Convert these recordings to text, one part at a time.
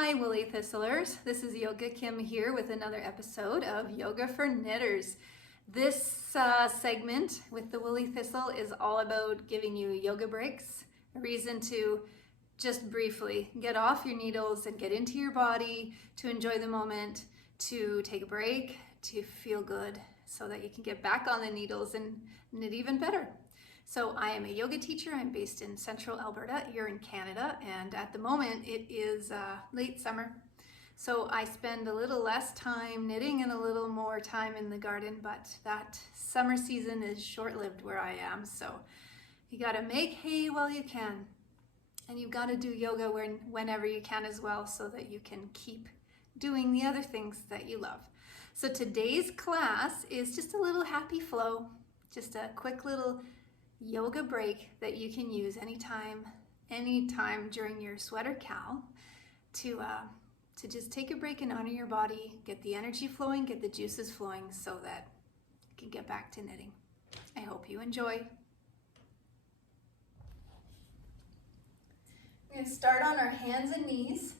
Hi Woolly Thistlers, this is Yoga Kim here with another episode of Yoga for Knitters. This segment with the Woolly Thistle is all about giving you yoga breaks, a reason to just briefly get off your needles and get into your body, to enjoy the moment, to take a break, to feel good so that you can get back on the needles and knit even better. So I am a yoga teacher. I'm based in central Alberta here in Canada, and at the moment it is late summer. So I spend a little less time knitting and a little more time in the garden, but that summer season is short-lived where I am. So you gotta make hay while you can, and you've gotta do yoga whenever you can as well, so that you can keep doing the other things that you love. So today's class is just a little happy flow, just a quick little yoga break that you can use anytime during your sweater cowl to just take a break and honor your body, get the energy flowing, get the juices flowing so that you can get back to knitting. I hope you enjoy. We're going to start on our hands and knees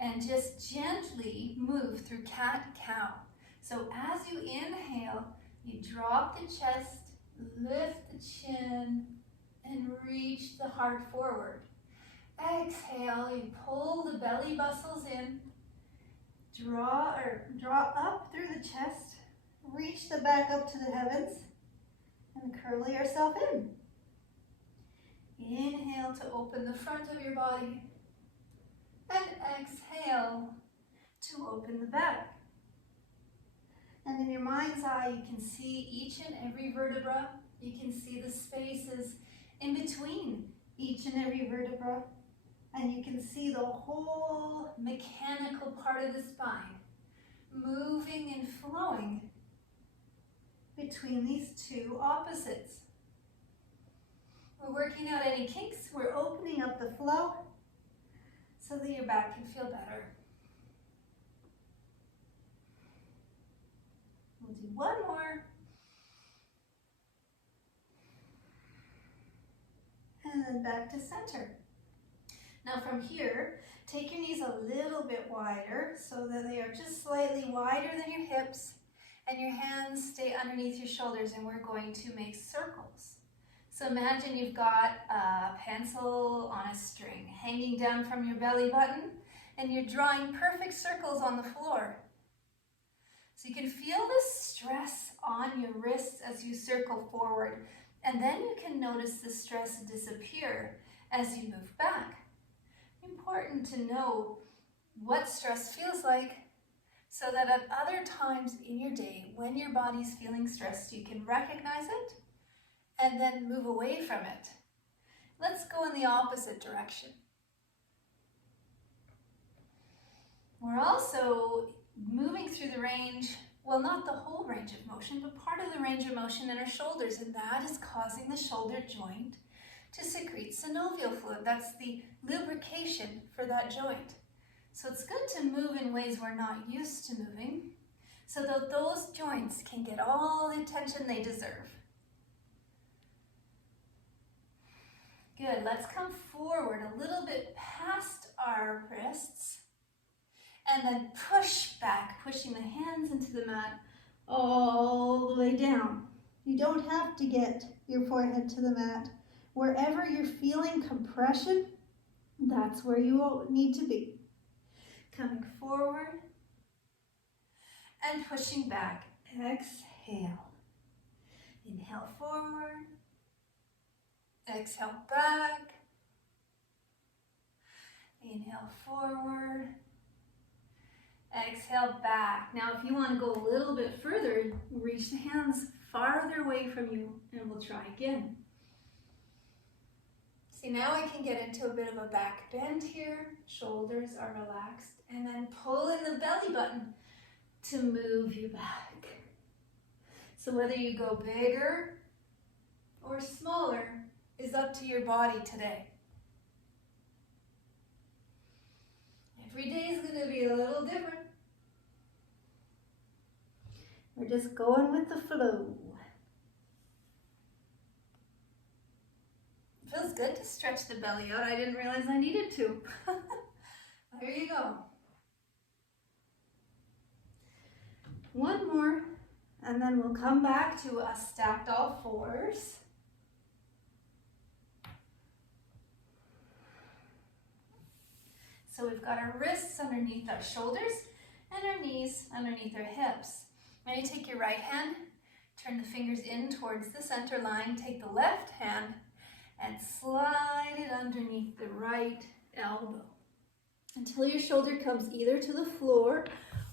and just gently move through cat-cow. So as you inhale, you drop the chest, lift the chin, and reach the heart forward. Exhale, you pull the belly muscles in, draw up through the chest, reach the back up to the heavens, and curl yourself in. Inhale to open the front of your body, and exhale to open the back. And in your mind's eye, you can see each and every vertebra. You can see the spaces in between each and every vertebra. And you can see the whole mechanical part of the spine moving and flowing between these two opposites. We're working out any kinks. We're opening up the flow so that your back can feel better. We'll do one more. And then back to center. Now from here, take your knees a little bit wider so that they are just slightly wider than your hips, and your hands stay underneath your shoulders, and we're going to make circles. So imagine you've got a pencil on a string hanging down from your belly button, and you're drawing perfect circles on the floor. So you can feel the stress on your wrists as you circle forward, and then you can notice the stress disappear as you move back. Important to know what stress feels like so that at other times in your day when your body's feeling stressed, you can recognize it and then move away from it. Let's go in the opposite direction. We're also moving through the range, well, not the whole range of motion, but part of the range of motion in our shoulders, and that is causing the shoulder joint to secrete synovial fluid. That's the lubrication for that joint. So it's good to move in ways we're not used to moving, so that those joints can get all the attention they deserve. Good, let's come forward a little bit past our wrists, and then push back, pushing the hands into the mat all the way down. You don't have to get your forehead to the mat. Wherever you're feeling compression, that's where you need to be. Coming forward and pushing back. Exhale. Inhale forward. Exhale back. Inhale forward. Exhale back. Now if you want to go a little bit further, reach the hands farther away from you, and we'll try again. See, now I can get into a bit of a back bend here. Shoulders are relaxed, and then pull in the belly button to move you back. So whether you go bigger or smaller is up to your body today. Every day is going to be a little different. We're just going with the flow. It feels good to stretch the belly out. I didn't realize I needed to. There you go. One more, and then we'll come back to a stacked all fours. So we've got our wrists underneath our shoulders and our knees underneath our hips. Now you take your right hand, turn the fingers in towards the center line, take the left hand and slide it underneath the right elbow until your shoulder comes either to the floor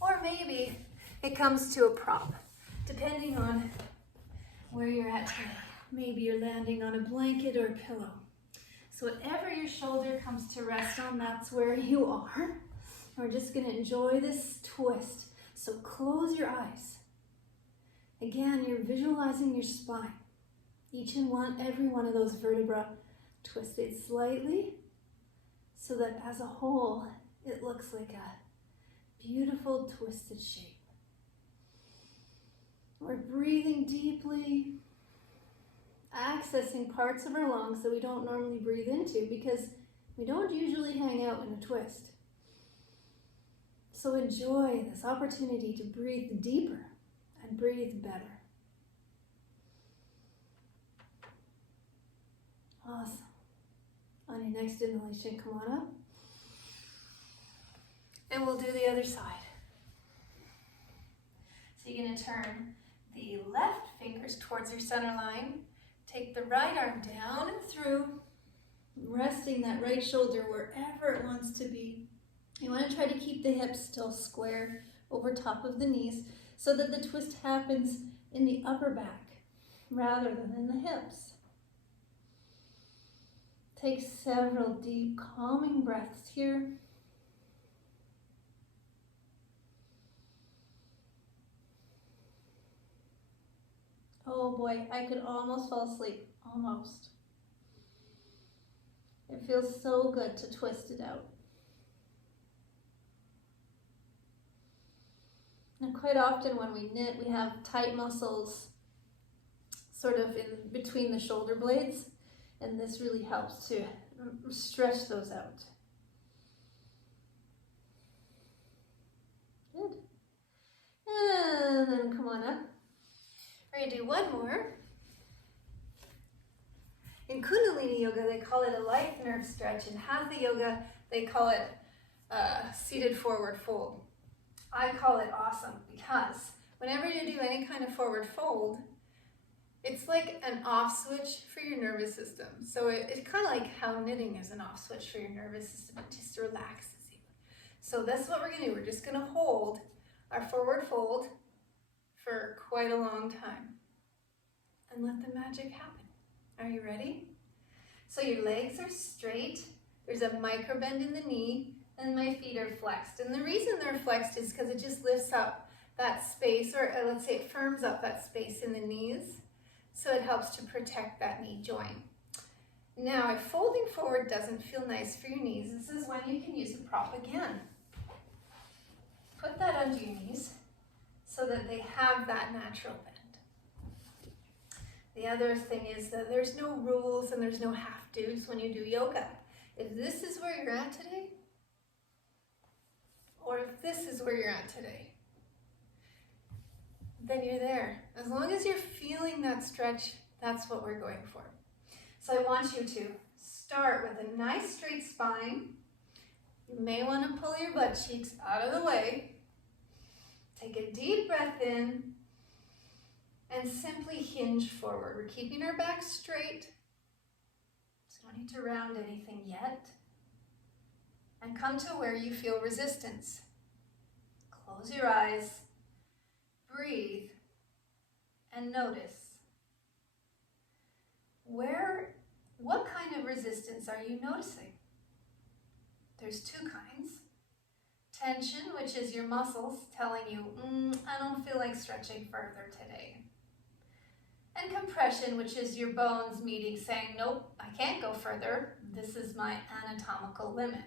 or maybe it comes to a prop, depending on where you're at today. Maybe you're landing on a blanket or a pillow. So whatever your shoulder comes to rest on, that's where you are. We're just going to enjoy this twist. So close your eyes. Again, you're visualizing your spine. Every one of those vertebrae twisted slightly so that as a whole, it looks like a beautiful twisted shape. We're breathing deeply, accessing parts of our lungs that we don't normally breathe into because we don't usually hang out in a twist. So enjoy this opportunity to breathe deeper and breathe better. Awesome. On your next inhalation, come on up. And we'll do the other side. So you're going to turn the left fingers towards your center line. Take the right arm down and through, resting that right shoulder wherever it wants to be. You want to try to keep the hips still square over top of the knees so that the twist happens in the upper back rather than in the hips. Take several deep, calming breaths here. Oh boy, I could almost fall asleep, almost. It feels so good to twist it out. And quite often when we knit, we have tight muscles sort of in between the shoulder blades, and this really helps to stretch those out. Good. And then come on up. We're going to do one more. In Kundalini Yoga, they call it a life nerve stretch. In Hatha Yoga, they call it seated forward fold. I call it awesome because whenever you do any kind of forward fold, it's like an off switch for your nervous system. So it's kind of like how knitting is an off switch for your nervous system. It just relaxes you. So that's what we're going to do. We're just going to hold our forward fold for quite a long time and let the magic happen. Are you ready? So your legs are straight. There's a micro bend in the knee and my feet are flexed. And the reason they're flexed is because it just lifts up that space, or let's say it firms up that space in the knees. So it helps to protect that knee joint. Now, if folding forward doesn't feel nice for your knees, this is when you can use a prop again. Put that under your knees so that they have that natural bend. The other thing is that there's no rules and there's no have-tos when you do yoga. If this is where you're at today, or if this is where you're at today, then you're there. As long as you're feeling that stretch, that's what we're going for. So I want you to start with a nice straight spine. You may want to pull your butt cheeks out of the way. Take a deep breath in and simply hinge forward. We're keeping our back straight, so don't need to round anything yet. And come to where you feel resistance. Close your eyes. Breathe and notice what kind of resistance are you noticing? There's two kinds. Tension, which is your muscles telling you, I don't feel like stretching further today. And compression, which is your bones meeting saying, nope, I can't go further. This is my anatomical limit.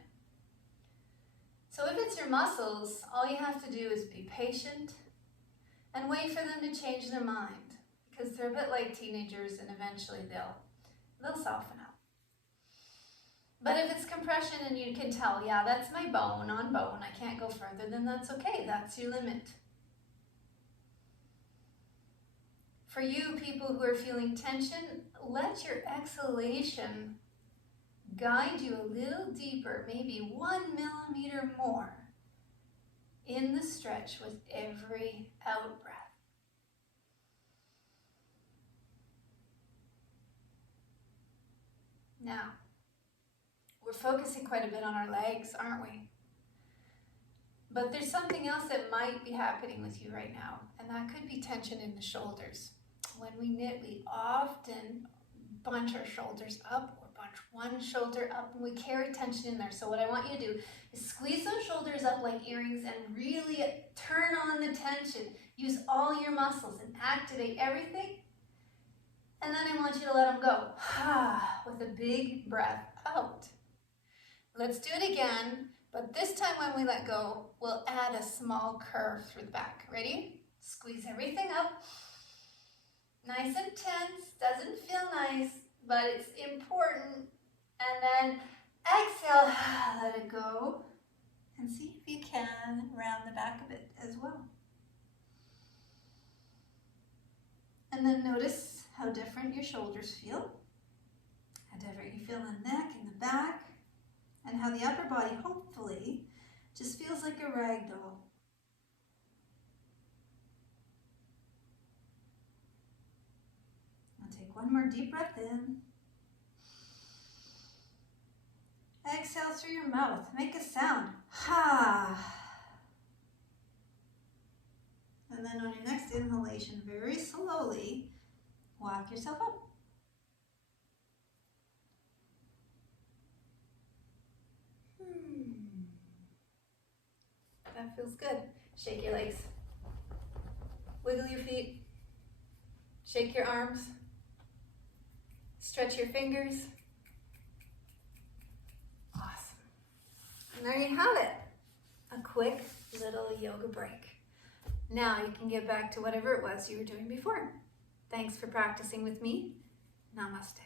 So if it's your muscles, all you have to do is be patient and wait for them to change their mind, because they're a bit like teenagers and eventually they'll soften up. But if it's compression and you can tell, yeah, that's my bone on bone, I can't go further, then that's okay, that's your limit. For you people who are feeling tension, let your exhalation guide you a little deeper, maybe 1 millimeter more in the stretch with every out breath. Now, we're focusing quite a bit on our legs, aren't we? But there's something else that might be happening with you right now, and that could be tension in the shoulders. When we knit, we often bunch our shoulders up or bunch one shoulder up, and we carry tension in there. So what I want you to do is squeeze those shoulders up like earrings and really turn on the tension. Use all your muscles and activate everything. And then I want you to let them go with a big breath out. Let's do it again, but this time when we let go, we'll add a small curve through the back. Ready? Squeeze everything up. Nice and tense, doesn't feel nice, but it's important. And then exhale, let it go. And see if you can round the back of it as well. And then notice how different your shoulders feel, how different you feel in the neck and the back, and how the upper body hopefully just feels like a rag doll. Now take one more deep breath in. Exhale through your mouth. Make a sound. Ha! And then on your next inhalation, very slowly, walk yourself up. That feels good. Shake your legs. Wiggle your feet. Shake your arms. Stretch your fingers. Awesome. And there you have it. A quick little yoga break. Now you can get back to whatever it was you were doing before. Thanks for practicing with me. Namaste.